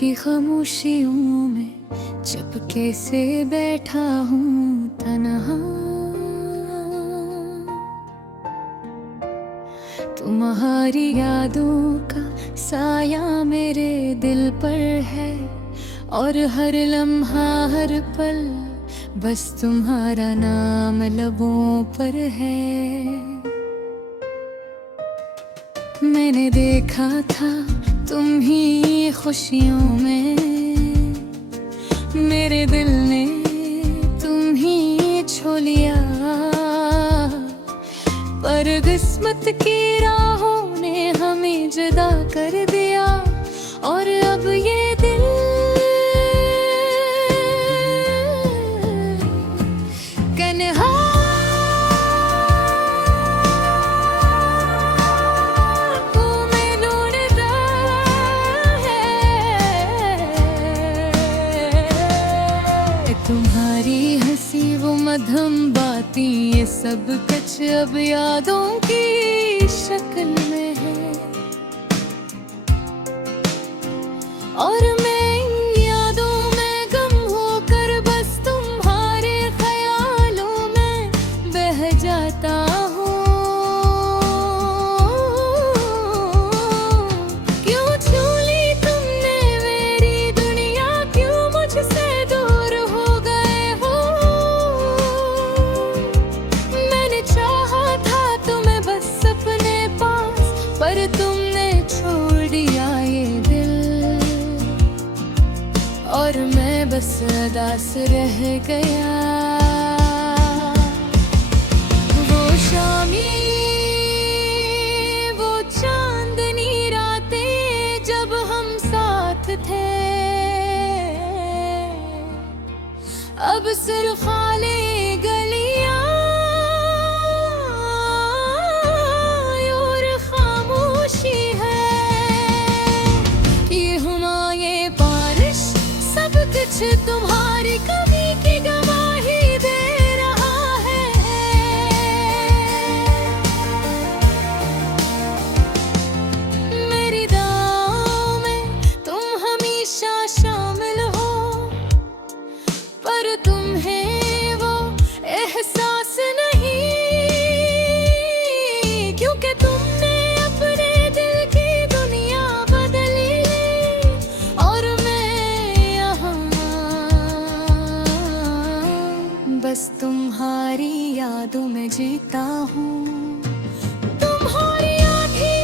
की खामोशियों में चुपके से बैठा हूँ तन्हा। तुम्हारी यादों का साया मेरे दिल पर है और हर लम्हा हर पल बस तुम्हारा नाम लबों पर है। मैंने देखा था तुम ही खुशियों में, मेरे दिल ने तुम ही छू लिया, पर किस्मत की राहों ने हमें जुदा कर दिया। और अब ये दिल कन्हा तुम्हारी हंसी वो मधुम बातें ये सब कुछ अब यादों की शक्ल में है। और मैं इन यादों में गम होकर बस तुम्हारे ख्यालों में बह जाता हूँ। क्यों छू ली तुमने मेरी दुनिया, क्यों मुझसे दूर हो गए हो। मैंने चाहा था तुम्हें बस अपने पास, पर तुमने छोड़ दिया ये दिल, और मैं बस अदास रह गया। वो शामी वो चांदनी रातें जब हम साथ थे, अब सिर्फ खाली गलियां और खामोशी है। ये हुआ ये बारिश सब कुछ तुम्हारी कमी की गवाही दे रहा है। मेरी दुआओं में तुम हमेशा शामिल हो, पर तुम्हें वो एहसास नहीं, क्योंकि तुमने अपने दिल की दुनिया बदली और मैं यहाँ बस तुम्हारी यादों में जीता हूँ। तुम्हारी आँखें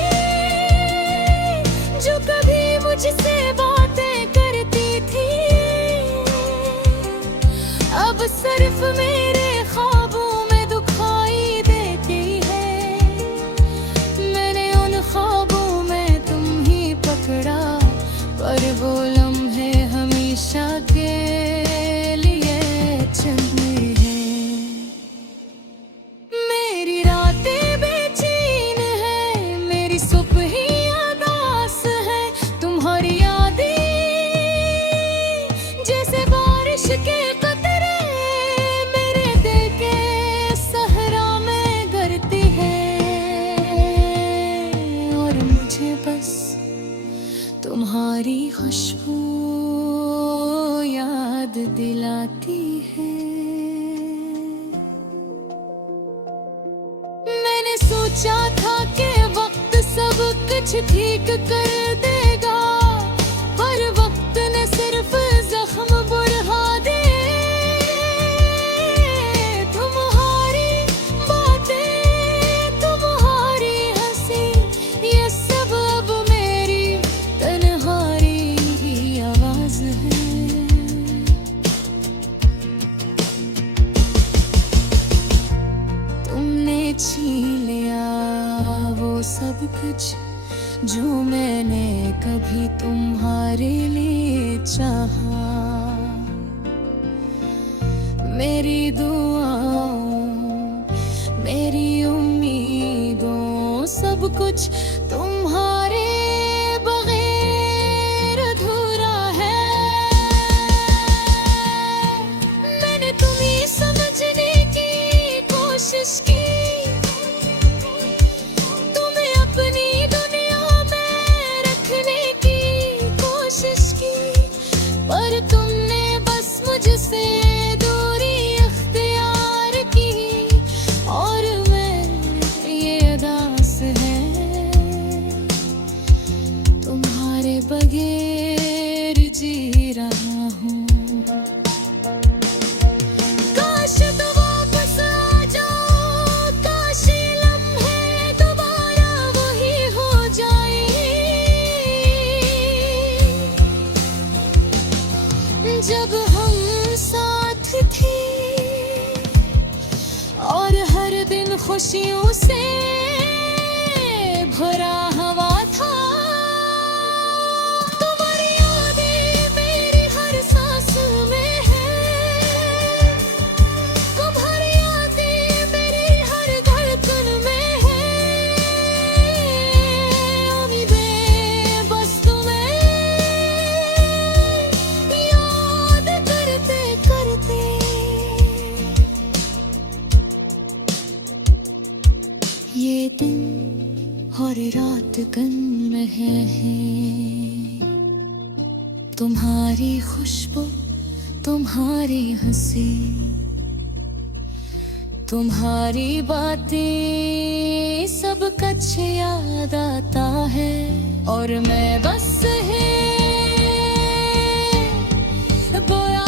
जो कभी मुझसे बातें करती थी, अब सिर्फ मेरे ख्वाबों में दुखाई देती है। मैंने उन ख्वाबों में तुम ही पकड़ा, पर वो लम्हे हमेशा के लिए चले हैं। मेरी रातें बेचैन है, मेरी सुबह उदास है। तुम्हारी यादें जैसे बारिश के कतरे मेरे दिल के सहरा में गिरती है, और मुझे बस तुम्हारी खुशबू याद दिलाती है। मैंने सोचा था कि वक्त सब कुछ ठीक कर देगा, पर वक्त ने सिर्फ जख्म बढ़ा दे। तुम्हारी बातें तुम्हारी हंसी ये सब अब मेरी तन्हाई की आवाज है। तुमने छीन लिया वो सब कुछ जो मैंने कभी तुम्हारे लिए चाहा। मेरी दुआओं मेरी उम्मीदों सब कुछ तुम्हारे बगैर अधूरा है। मैंने तुम्हें समझने की कोशिश की, तुम्हें अपनी दुनिया में रखने की कोशिश की, गया हूँ। काश तो वापस आ जाओ, काश ये लम्हे दोबारा वही हो जाए। जब हम साथ थे और हर दिन खुशियों से भरा हवा था। तुम्हारी यादें मेरी हर सांस में है, तुम्हारी यादें मेरी हर धड़कन में है। उम्मीदें बस तुम्हें याद करते करते। ये दिन और रात गन में है, तुम्हारी खुशबू, तुम्हारी हंसी, तुम्हारी बातें सब कुछ याद आता है। और मैं बस है बोया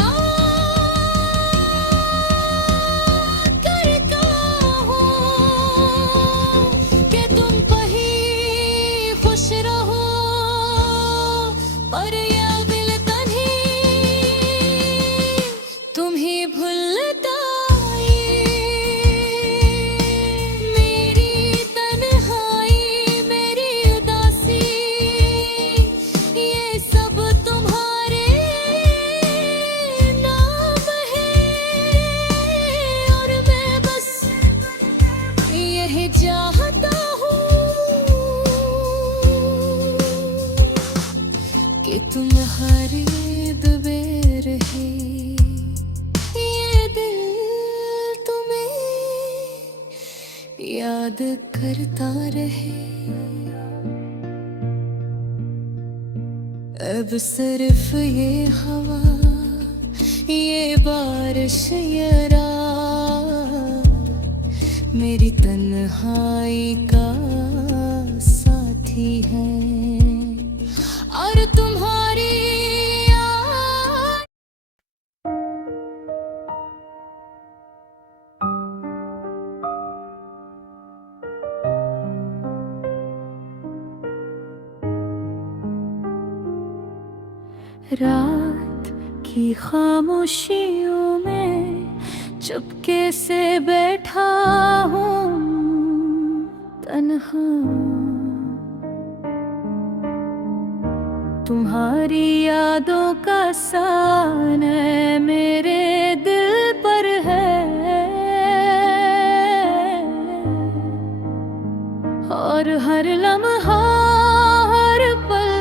करता हूँ कि तुम कहीं खुश रहो, पर ये दिल तन्ही तुम ही भूलता। मेरी तन्हाई, मेरी उदासी, ये सब तुम्हारे नाम है। और मैं बस यही चाहता हूँ कि तुम हर दबे रहे, ये दिल तुम्हें याद करता रहे। अब सिर्फ ये हवा, ये बारिश, ये रात मेरी तन्हाई का साथी है। और तुम्हारी याद रात की खामोशियों में चुपके से बैठा हूँ तन्हा। तुम्हारी यादों का साना मेरे दिल पर है, और हर लम्हा, हर पल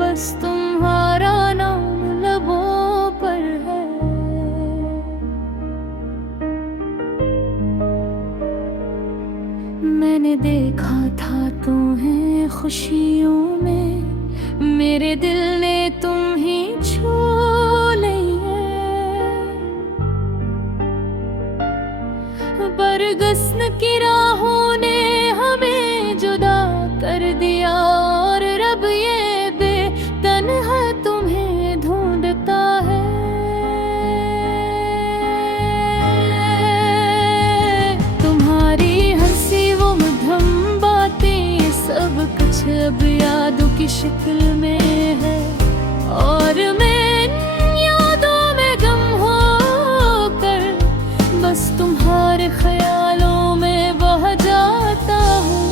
बस तुम्हारा नाम लबों पर है। मैंने देखा था तुम्हें खुशियों में, मेरे दिल ने तुम ही छू ली है। बरगस्न की राहों ने हमें जुदा कर दिया, और रब ये बेतन्हा तुम्हें ढूंढता है। तुम्हारी हंसी, वो मधुर बातें, ये सब कुछ अब यादों की शक्ल में है। और मैं इन यादों में गम होकर बस तुम्हारे ख्यालों में बह जाता हूँ।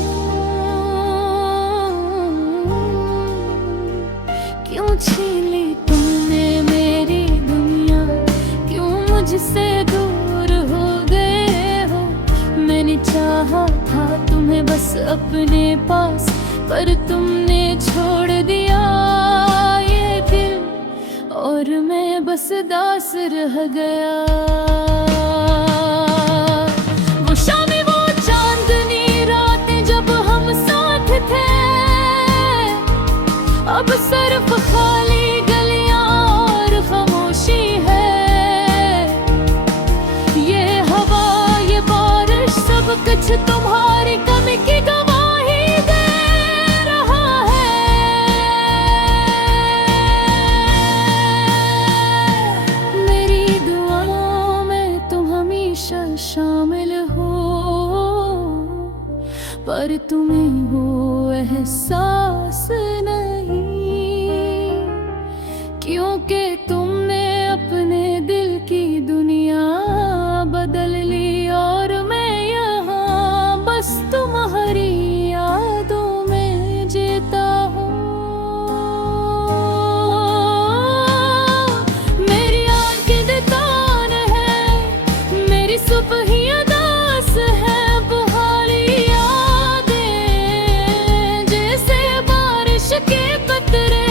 क्यों छीन ली तुमने मेरी दुनिया, क्यों मुझसे दूर हो गए हो। मैंने चाहा था तुम्हें बस अपने पास, पर तुमने छोड़ दिया ये दिल, और मैं बस दास रह गया। वो शामें, वो चांदनी रातें जब हम साथ थे, अब सिर्फ खाली गलियां और खामोशी है। ये हवा, ये बारिश, सब कुछ तुम्हारी कमी की गवाही दे रहा है। पर तुम्हें वो एहसास नहीं, क्योंकि तुमने अपने दिल की दुनिया बदल ली और मैं यहाँ बस तुम्हारी यादों में जीता हूँ। मेरी आँखें तान है, मेरी सुबह ही अदास है, बुहारी यादें जैसे बारिश के कतरे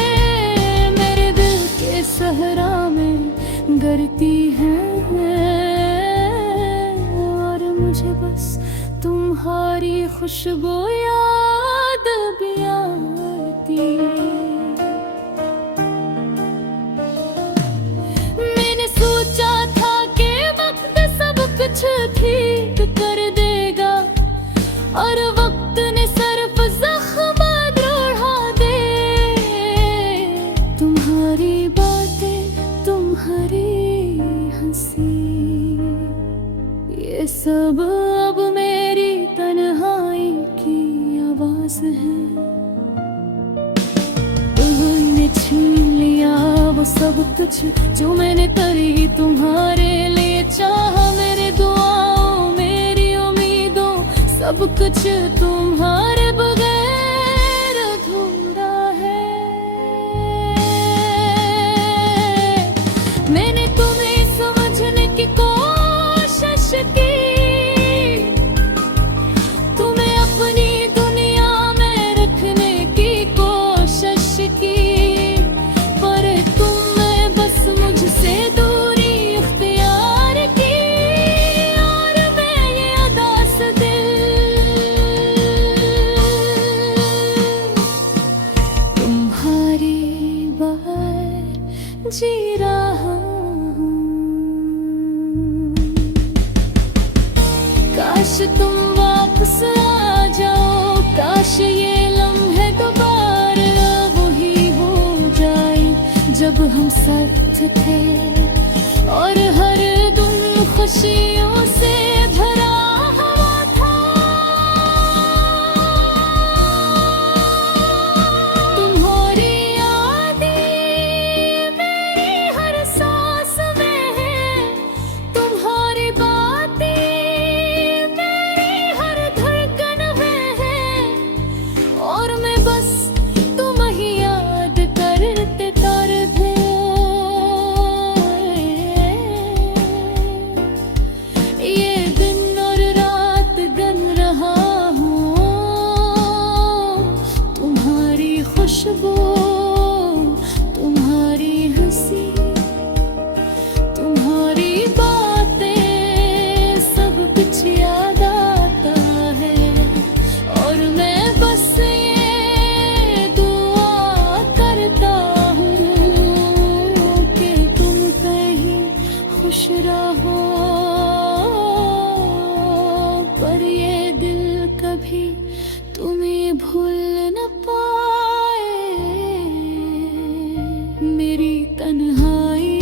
मेरे दिल के सहरा में गिरती हैं, और मुझे बस तुम्हारी खुशबू याद भी आती। मैंने सोचा था कि वक्त सब कुछ ठीक कर देगा, और वक्त ने सिर्फ जख्म बढ़ा दे। तुम्हारी बातें, तुम्हारी हंसी, ये सब अब मेरी तन्हाई की आवाज है। तुमने छीन लिया वो सब कुछ जो मैंने तरी तुम्हारे लिए चाहा। मेरे दुआओं, मेरी उम्मीदों, सब कुछ तुम्हारे बगैर अधूरा है। मैंने तुम्हें समझने की कोशिश की, तुम्हें अपनी दुनिया में रखने की कोशिश की, पर तुमने बस मुझसे दूरी इख्तियार की, और मैं ये अदास दिल तुम्हारी बाहर जी रहा हूँ। काश तुम वापस आ जाओ, काश ये लम्हे दोबारा वही हो जाए जब हम साथ थे, और हर दिन खुशियों से भरा हुआ था। तुम्हारी यादें मेरी हर सांस में है, तुम्हारी बातें मेरी हर धड़कन में है, और मैं बस तुम ही याद करते तरते। ये दिन और रात गन रहा हूँ, तुम्हारी खुशबू, तुम्हारी हंसी, तुम्हारी बातें, सब कुछ याद आता है, और मैं बस ये दुआ करता हूँ कि तुम कहीं खुश रहो, पर ये दिल कभी तुम्हें भूल न पाए। मेरी तन्हाई,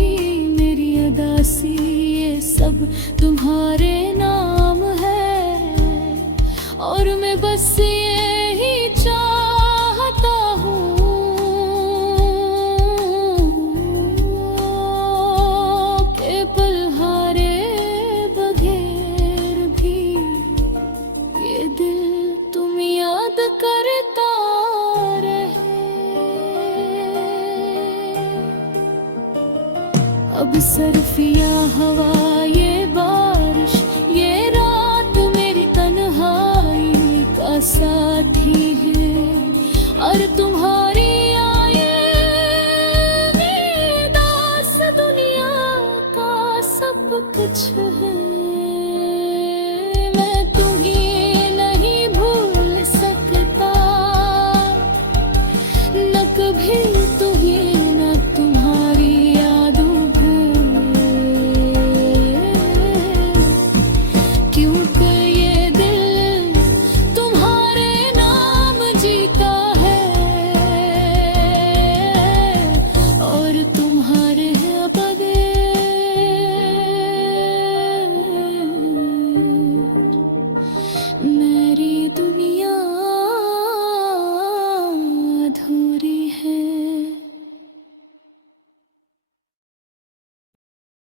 मेरी अदासी, ये सब तुम्हारे नाम है, और मैं बस यही चाहता हूँ कि पलहारे बगैर भी ये दिल तुम याद करता रहे। अब सर्फिया हवा, ये बारिश, ये रात मेरी तन्हाई का साथी है, और तुम्हारी आए दास दुनिया का सब कुछ है।